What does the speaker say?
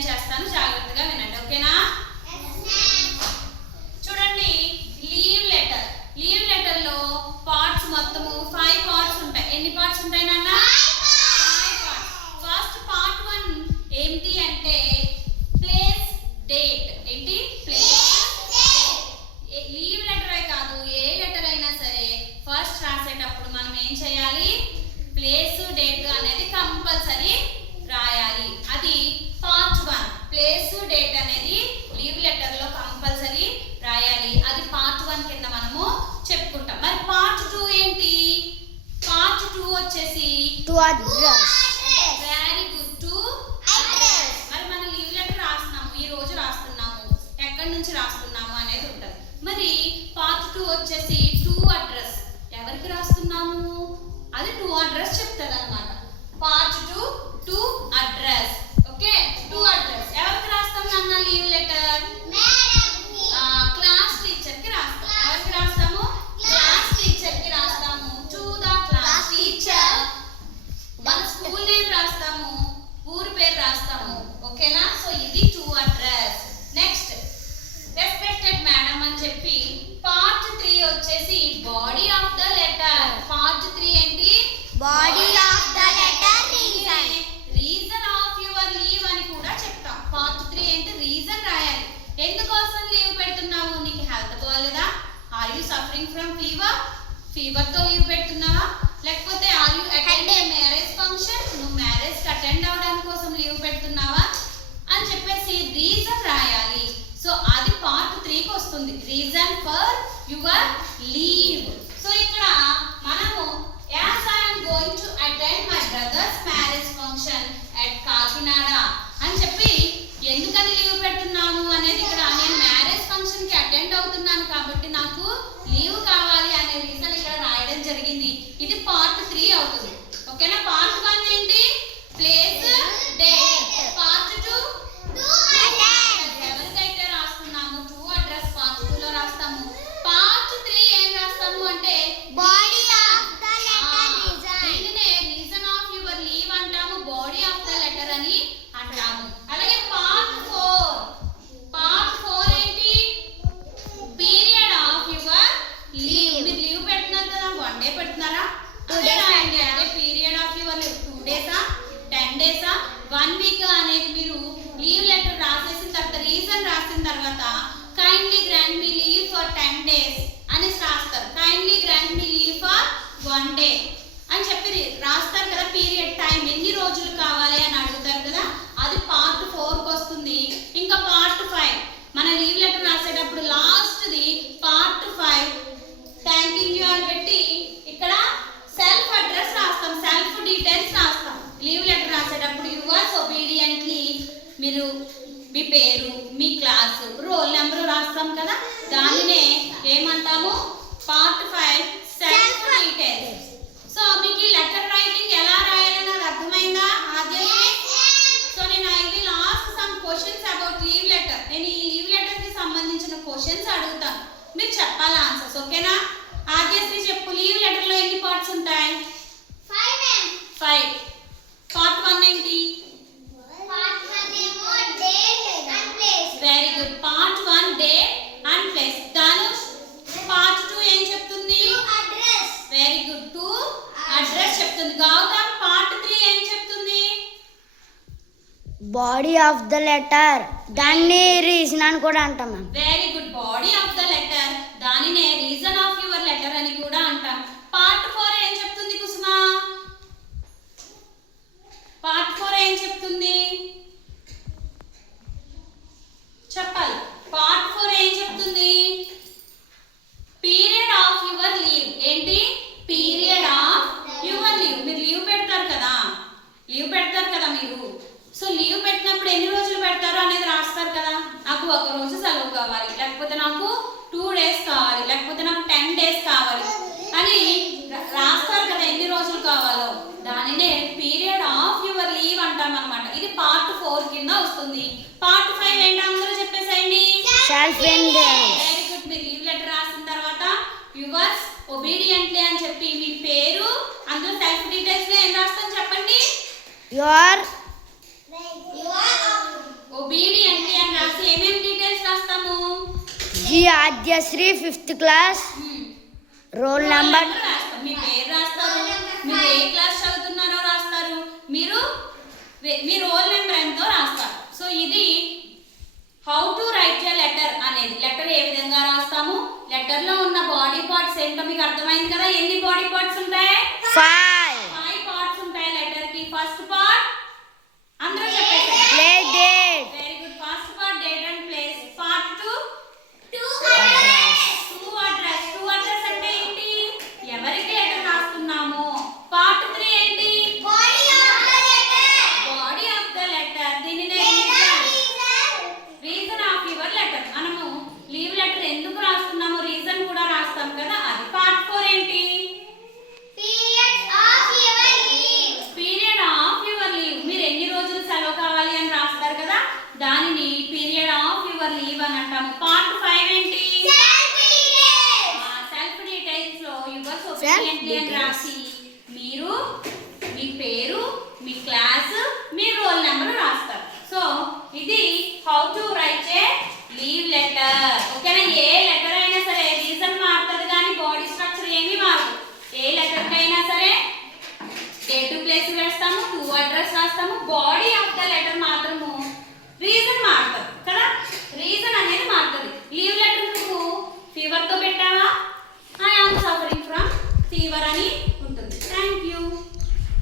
Explain చేస్తాను, జాగ్రత్తగా వినండి. ఓకేనా? చూడండి, లీవ్ లెటర్. లీవ్ లెటర్ లో పార్ట్స్ మొత్తము 5 పార్ట్స్ ఉంటాయి. ఎన్ని పార్ట్స్ ఉంటాయి నాన్న? 5 పార్ట్స్. ఫస్ట్ పార్ట్ 1 ఏంటి అంటే ప్లేస్ డేట్. ఏంటి? Place date. లీవ్ లెటరే కాదు, ఏ లెటర్ అయినా సరే ఫస్ట్ రాసేటప్పుడు మనం ఏం చేయాలి? ప్లేస్ డేట్ అనేది కంపల్సరీ రాయాలి. అది పార్ట్ 1. ప్లేస్ డేట్ అనేది లీవ్ లెటర్ లో కంపల్సరీ రాయాలి. అది పార్ట్ 1 కింద మనము చెప్పుకుంటాం. మరి పార్ట్ 2 ఏంటి? పార్ట్ 2 వచ్చేసి to address. Very good, to address. మరి మనం లీవ్ లెటర్ రాస్తున్నాము, ఈ రోజు రాస్తున్నాము, ఎక్కడి నుంచి రాస్తున్నాము అనేది ఉంటుంది. మరి పార్ట్ 2 వచ్చేసి టు అడ్రస్. ఎవరికి రాస్తున్నాము? అది టు అడ్రస్ చెప్తారు అనమాట. Part 2 to address. Okay, to address ఎవరికి రాస్తాం నాన్న లీవ్ లెటర్? క్లాస్ టీచర్ కి రాస్తాం. ఎవరికి రాస్తాము? క్లాస్ టీచర్ కి రాస్తాము. To the class teacher. మన స్కూల్ నేమ్ రాస్తాము, ఊరి పేరు రాస్తాము. ఓకేనా? సో ఇది to address. Next respected madam అని చెప్పి పార్ట్ 3 వచ్చేసి body of the letter. Part 3 ఏంటి? Body of the letter reason. Reason of your leave అని కూడా చెప్తాం. పార్ట్ 3 ఏంటి? రీజన్ రాయాలి. ఎందుకోసం లీవ్ పెడుతున్నావు? నీకు హెల్త్ బాగాలేదా? Are you suffering from fever? Fever తో లీవ్ పెడుతున్నావా? లేకపోతే are you attend a marriage function? నువ్వు మ్యారేజ్ కి అటెండ్ అవ్వడానికి కోసం లీవ్ పెడుతున్నావా అని చెప్పేసి రీజన్ రాయాలి. సో అది పార్ట్ 3 కి వస్తుంది, reason for your leave. So ఇక్కడ మనము as I am going to attend my brother's marriage function at Kakinada అని చెప్పి ఎందుకని లీవ్ పెడుతున్నాను అనేది, ఇక్కడ నేను మ్యారేజ్ ఫంక్షన్ కి అటెండ్ అవుతున్నాను కాబట్టి నాకు లీవ్ కావాలి అనే రీజన్ ఇక్కడ రాయడం జరిగింది. ఇది పార్ట్ 3 అవుతుంది. ఓకేనా? పార్ట్ 1 ఏంటి? Place date. పార్ట్ 2 ఎవరికైతే రాస్తున్నాము టు అడ్రస్ పార్ట్ 2 లో రాస్తాము. పార్ట్ 3 ఏం రాస్తాము అంటే body of the letter reason. దీనినే రీజన్ ఆఫ్ యువర్ లీవ్ అంటాము, బాడీ ఆఫ్ ద లెటర్ అని అంటాము. అలాగే పార్ట్ 4. పార్ట్ 4 ఏంటి? Period of your leave. మీరు లీవ్ పెడుతున్నారు కదా, 1 డే పెడుతున్నారా? 2 days అంటే పీరియడ్ ఆఫ్ యువర్ లీవ్ 2 డేసా 10 డేసా 1 వీక్ అనేది మీరు లీవ్ లెటర్ రాసేసిన తర్వాత రీజన్ రాసిన తర్వాత kindly grant me leave for 10 days అని రాస్తారు. Kindly grant me leave for 1 day అని చెప్పి రాస్తారు కదా. పీరియడ్ టైం ఎన్ని రోజులు కావాలి అని అడుగుతారు కదా, అది పార్ట్ 4 కి వస్తుంది. ఇంకా పార్ట్ 5 మన లీవ్ లెటర్ రాసేటప్పుడు last the part 5 thanking you అని పెట్టి ఇక్కడ సెల్ఫ్ అడ్రస్ రాస్తాం, సెల్ఫ్ డీటెయిల్స్ రాస్తాం. లీవ్ లెటర్ రాసేటప్పుడు యువర్స్ ఒబీడియంట్లీ మీరు మీ పేరు, మీ క్లాసు, రోల్ నెంబర్ రాస్తాం కదా, దానినే ఏమంటాము? Part 5 self details. సో మీకు ఈ లెటర్ రైటింగ్ ఎలా రాయాలని అది అర్థమైందా? సో నేను I will ask some questions about leave letter. నేను ఈ లీవ్ లెటర్ కి సంబంధించిన క్వశ్చన్స్ అడుగుతాను, మీరు చెప్పాలి ఆన్సర్స్. ఓకేనా? ఆద్యశ్రీ చెప్పు, లీవ్ లెటర్ లో ఎన్ని పార్ట్స్ ఉంటాయి? 5. పార్ట్ 1 ఏంటి? Very good. Part 1 date and place. Dhanush part 2 ఏం చెప్తుంది? వెరీ గుడ్, టు అడ్రస్ చెప్తుంది. గౌతమ్ పార్ట్ 3 ఏం చెప్తుంది? బాడీ ఆఫ్ ద లెటర్, దాన్ని రీజన్ అని కూడా అంటాం. Very good, body of the letter, దానినే రీజన్ ఆఫ్ యువర్ లెటర్ అని కూడా అంటాం. పార్ట్ 4 ఏం చెప్తుంది కుసుమా? పార్ట్ 4 ఏం చెప్తుంది? చెప్పాలి. పార్ట్ 4 ఏం చెప్తుంది? Period of your leave. ఏంటి? Period of your leave. మీరు లీవ్ పెడతారు కదా, లీవ్ పెడతారు కదా మీరు. సో లీవ్ పెట్టినప్పుడు ఎన్ని రోజులు పెడతారో అనేది రాస్తారు కదా. నాకు 1 రోజు సెలవు కావాలి, లేకపోతే నాకు 2 days కావాలి, లేకపోతే నాకు 10 days కావాలి అని రాస్తారు కదా, ఎన్ని రోజులు కావాలో. దానినే పీరియడ్ ఆఫ్ యువర్ లీవ్ అంటాం అన్నమాట. ఇది పార్ట్ 4 కింద వస్తుంది. పార్ట్ 5 ఏంటి అందరూ చెప్పేసేయండి? Self details. Very good. మీరు లీవ్ లెటర్ రాసిన తర్వాత యువర్స్ ఒబీడియంట్లీ అని చెప్పి మీ పేరు, అందులో సెల్ఫ్ డీటెయిల్స్ లో ఏం రాస్తాం చెప్పండి? Your G Adyasri 5th class roll number రాస్తారు. మీ పేరు రాస్తారు, మీరు ఏ క్లాస్ చదువుతున్నారో రాస్తారు, మీరు మీ రోల్ నెంబర్ ఎంతో రాస్తారు. సో ఇది how to right a letter అనేది. లెటర్ ఏ విధంగా రాస్తాము, లెటర్ లో ఉన్న బాడీ పార్ట్స్ ఏంటో మీకు అర్థమైంది కదా. ఎన్ని బాడీ పార్ట్స్ ఉంటాయి? 5 పార్ట్స్ ఉంటాయి లెటర్ కి. ఫస్ట్ పార్ట్ అందరూ చెప్పేసి play date. Very good. First part date and place. Part 2 to address అంటే ఏంటి? ఎవరికి లెటర్ రాస్తున్నాము. పార్ట్ 3 ఏంటి? Body of the letter. దీనినే రీజన్ ఆఫ్ యువర్ లెటర్. మనము లీవ్ లెటర్ ఎందుకు రాస్తున్నాము రీజన్ కూడా రాస్తాం కదా, అది. పార్ట్ 4 ఏంటి? Period of your leave. మీరు ఎన్ని రోజులు సెలవు కావాలి అని రాస్తారు కదా, దానిని పీరియడ్ ఆఫ్ యువర్ లీవ్ అని అంటాము. పార్ట్ 5 ఏంటి? సెల్ఫ్ డీటెయిల్స్ లో యువర్స్ ఒబీడియంట్లీ అని రాసి మీరు మీ పేరు, మీ క్లాస్, మీ రోల్ నెంబర్ రాస్తారు. సో ఇది how to right A leave letter. ఓకేనా? ఏ లెటర్ అయినా సరే రీజన్ మారుతుంది కానీ బాడీ స్ట్రక్చర్ ఏమీ మారదు. ఏ లెటర్ అయినా సరే ఏ టు ప్లేస్ వేస్తాము, టు అడ్రస్ రాస్తాము. బాడీ ఆఫ్ ద లెటర్ మాత్రము రీజన్ మారుతుంది కదా, రీజన్ అనేది మారుతుంది. లీవ్ లెటర్ నువ్వు ఫీవర్ తో పెట్టావా? I am suffering from fever అని